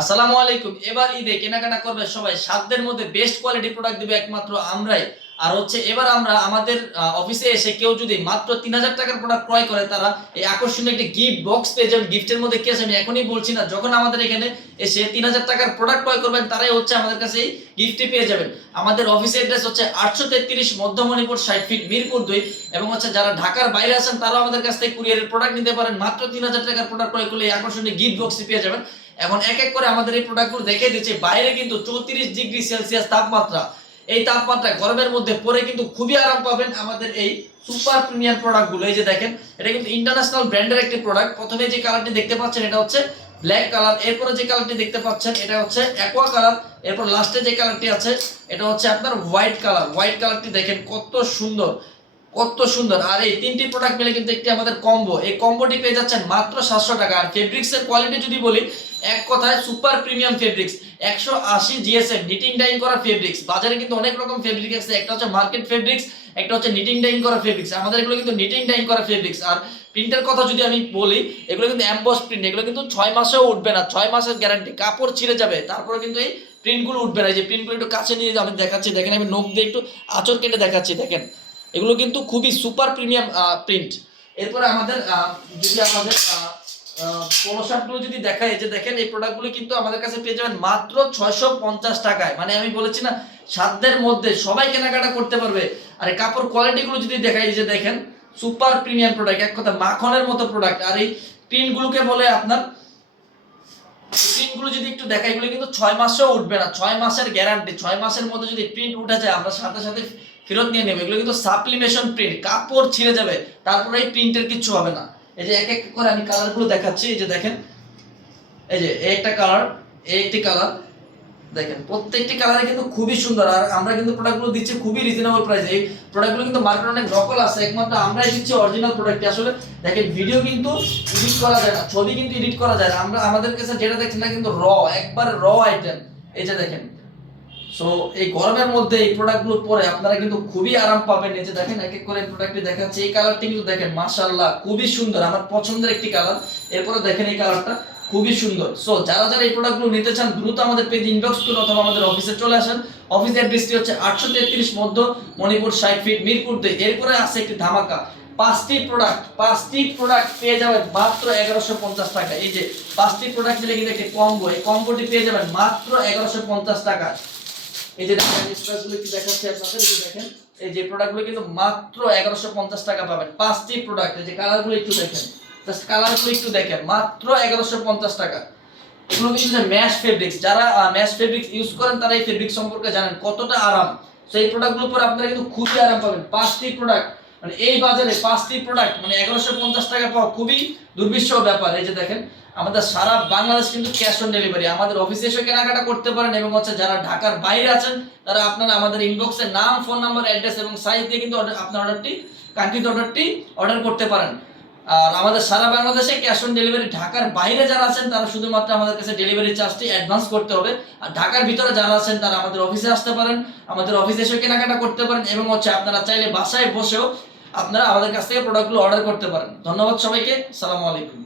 আসসালামু আলাইকুম। এবার ঈদে কেনাকাটা করবে সবাই, সাধ্যের মধ্যে বেস্ট কোয়ালিটি প্রোডাক্ট দিবে একমাত্র আমরাই। আর এবার আমরা আমাদের অফিসে এসে কেউ যদি মাত্র 3000 টাকার প্রোডাক্ট ক্রয় করে, তারা এই আকর্ষণীয় একটি গিফট বক্স পেয়ে যাবেন। গিফটের মধ্যে কি আছে আমি এখনই বলছি না, যখন আমাদের এখানে এসে 3000 টাকার প্রোডাক্ট ক্রয় করবেন তারাই আমাদের কাছে এই গিফটটি পেয়ে যাবেন। আমাদের অফিসের অ্যাড্রেস 833 মধ্যমণিপুর 60 ফিট মিরপুর 2। এবং যারা ঢাকার বাইরে আছেন তারাও আমাদের কাছ থেকে কুরিয়ারের প্রোডাক্ট নিতে পারেন। মাত্র 3000 টাকার প্রোডাক্ট ক্রয় করলে এই আকর্ষণীয় গিফট বক্সটি পেয়ে যাবেন। এখন এক এক করে আমাদের এই প্রোডাক্টগুলো দেখে দিচ্ছি। বাইরে কিন্তু 34 ডিগ্রি সেলসিয়াস তাপমাত্রা। এই তাপমাত্রা গরমের মধ্যে পরে কিন্তু খুবই আরাম পাবেন আমাদের এই সুপার প্রিমিয়াম প্রোডাক্টগুলো। এই যে দেখেন, এটা কিন্তু ইন্টারন্যাশনাল ব্র্যান্ডের একটি প্রোডাক্ট। প্রথমে যে কালারটি দেখতে পাচ্ছেন এটা ব্ল্যাক কালার, এরপরে যে কালারটি দেখতে পাচ্ছেন এটা অ্যাকোয়া কালার, এরপর লাস্টে যে কালারটি আছে এটা আপনার হোয়াইট কালার। হোয়াইট কালারটি দেখেন কত সুন্দর, কত সুন্দর। আর এই তিনটি প্রোডাক্ট মিলে কিন্তু একটি আমাদের কম্বো। এই কম্বোটি পেয়ে যাচ্ছেন মাত্র 700 টাকা। আর ফেব্রিক্সের কোয়ালিটি যদি বলি, এক কথায় super premium fabrics. 180 GSM knitting dyeing করা ফেব্রিক্স। বাজারে কিন্তু অনেক রকম ফেব্রিক আছে, একটা মার্কেট ফেব্রিক্স, একটা নিটিং ডাইং করা ফেব্রিক্স। আমাদের এগুলো কিন্তু নিটিং ডাইং করা ফেব্রিক্স। আর প্রিন্টের কথা যদি আমি বলি, এগুলো কিন্তু এমবস প্রিন্ট। এগুলো কিন্তু 6 মাসেও উঠবে না, 6 মাসের গ্যারান্টি। কাপড় ছিঁড়ে যাবে, তারপরে কিন্তু এই প্রিন্টগুলো উঠবে না। এই যে প্রিন্টগুলো একটু কাছে নিয়ে আমি দেখাচ্ছি, দেখেন আমি নখ দিয়ে একটু আঁচড় কেটে দেখাচ্ছি, দেখেন এগুলো কিন্তু খুবই সুপার প্রিমিয়াম প্রিন্ট। এরপরে আমাদের যদি আমাদের পোলো শার্টগুলো যদি দেখাই, যে দেখেন এই প্রোডাক্টগুলো কিন্তু আমাদের কাছে পেয়ে যাবেন মাত্র 650 টাকায়। মানে আমি বলেছি না, সাধ্যের মধ্যে সবাই কেনাকাটা করতে পারবে। আর এই কাপড় কোয়ালিটিগুলো যদি দেখাই, যে দেখেন সুপার প্রিমিয়াম প্রোডাক্ট, এক কথা মাখনের মতো প্রোডাক্ট। আর এই প্রিন্টগুলোকে বলে আপনার, প্রিন্টগুলো যদি একটু দেখাই, এগুলো কিন্তু 6 মাসেও উঠবে না, 6 মাসের গ্যারান্টি। 6 মাসের মধ্যে যদি প্রিন্ট উঠে যায় আমরা সাথে সাথে ফেরত নিয়ে নেব। এগুলো কিন্তু সাপ্লিমেশন প্রিন্ট, কাপড় ছিঁড়ে যাবে, তারপরে এই প্রিন্টের কিছু হবে না। এই যে এক এক করে আমি কালারগুলো দেখাচ্ছি। এই যে দেখেন, এই যে একটা কালার, এই একটি কালার, দেখেন প্রত্যেকটি কালারে কিন্তু খুবই সুন্দর। আর আমরা কিন্তু প্রোডাক্টগুলো দিচ্ছি খুবই রিজনেবল প্রাইসে। এই প্রোডাক্টগুলো কিন্তু মার্কেটে অনেক নকল আছে, একমাত্র আমরাই দিচ্ছি অরিজিনাল প্রোডাক্ট। আসলে দেখেন, ভিডিও কিন্তু এডিট করা যায় না, ছবি কিন্তু এডিট করা যায় না। আমরা আমাদের কাছে যেটা দেখছেন না কিন্তু একবার র আইটেম। এই যে দেখেন, সো এই গরমের মধ্যে এই প্রোডাক্টগুলো পরে আপনারা কিন্তু খুবই আরাম পাবেন। এই যে দেখেন এক এক করে প্রোডাক্টটি দেখাচ্ছি। এই কালারটি কিন্তু দেখেন মাশাআল্লাহ খুবই সুন্দর, আমার পছন্দের একটি কালার। এরপরে দেখেন এই কালারটা খুবই সুন্দর। সো যারা যারা এই প্রোডাক্টগুলো নিতে চান, দ্রুত আমাদের পেজ ইনবক্স করুন অথবা আমাদের অফিসে চলে আসেন। অফিস অ্যাড্রেসটি 833 মধ্য মণিপুর 60 ফিট মিরপুর 2। এরপরে আছে একটি ধামাকা, 5টি প্রোডাক্ট পেয়ে যাবেন মাত্র 1150 টাকা। এই যে 5টি প্রোডাক্ট মিলে কিন্তু একটি কম্বো, এই কম্বোটি পেয়ে যাবেন মাত্র 1150 টাকা। এই যে দেখেন এই প্রোডাক্টগুলো কি দেখাচ্ছি আপনাদের, এই যে দেখেন এই যে প্রোডাক্টগুলো কিন্তু মাত্র 1150 টাকা পাবেন। 5টি প্রোডাক্ট, এই যে কালারগুলো একটু দেখেন, জাস্ট কালারগুলো একটু দেখেন, মাত্র 1150 টাকা। এগুলো কিন্তু ম্যাশ ফেব্রিক্স। যারা ম্যাশ ফেব্রিক্স ইউজ করেন তারা এই ফেব্রিক সম্পর্কে জানেন কতটা আরাম। সো এই প্রোডাক্টগুলো পরে আপনারা কিন্তু খুবই আরাম পাবেন। 5টি প্রোডাক্ট, মানে এই বাজারে 5টি প্রোডাক্ট মানে 1150 টাকা পাওয়া খুবই দুর্বিষহ ব্যাপার। এই যে দেখেন, আমাদের সারা বাংলাদেশ কিন্তু ক্যাশ অন ডেলিভারি। আমাদের অফিসে এসে কেনাকাটা করতে পারেন। এবং যারা ঢাকার বাইরে আছেন তারা আপনারা আমাদের ইনবক্সে নাম, ফোন নাম্বার, অ্যাড্রেস এবং সাইজ দিয়ে কিন্তু আপনার কাঙ্ক্ষিত অর্ডারটি অর্ডার করতে পারেন। আর আমাদের সারা বাংলাদেশে ক্যাশ অন ডেলিভারি। ঢাকার বাইরে যারা আছেন তারা শুধুমাত্র আমাদের কাছে ডেলিভারি চার্জটি অ্যাডভান্স করতে হবে। আর ঢাকার ভিতরে যারা আছেন তারা আমাদের অফিসে আসতে পারেন, আমাদের অফিসে এসে কেনাকাটা করতে পারেন। এবং আপনারা চাইলে বাসায় বসেও আপনারা আমাদের কাছ থেকে প্রোডাক্টগুলো অর্ডার করতে পারেন। ধন্যবাদ সবাইকে, আসসালামু আলাইকুম।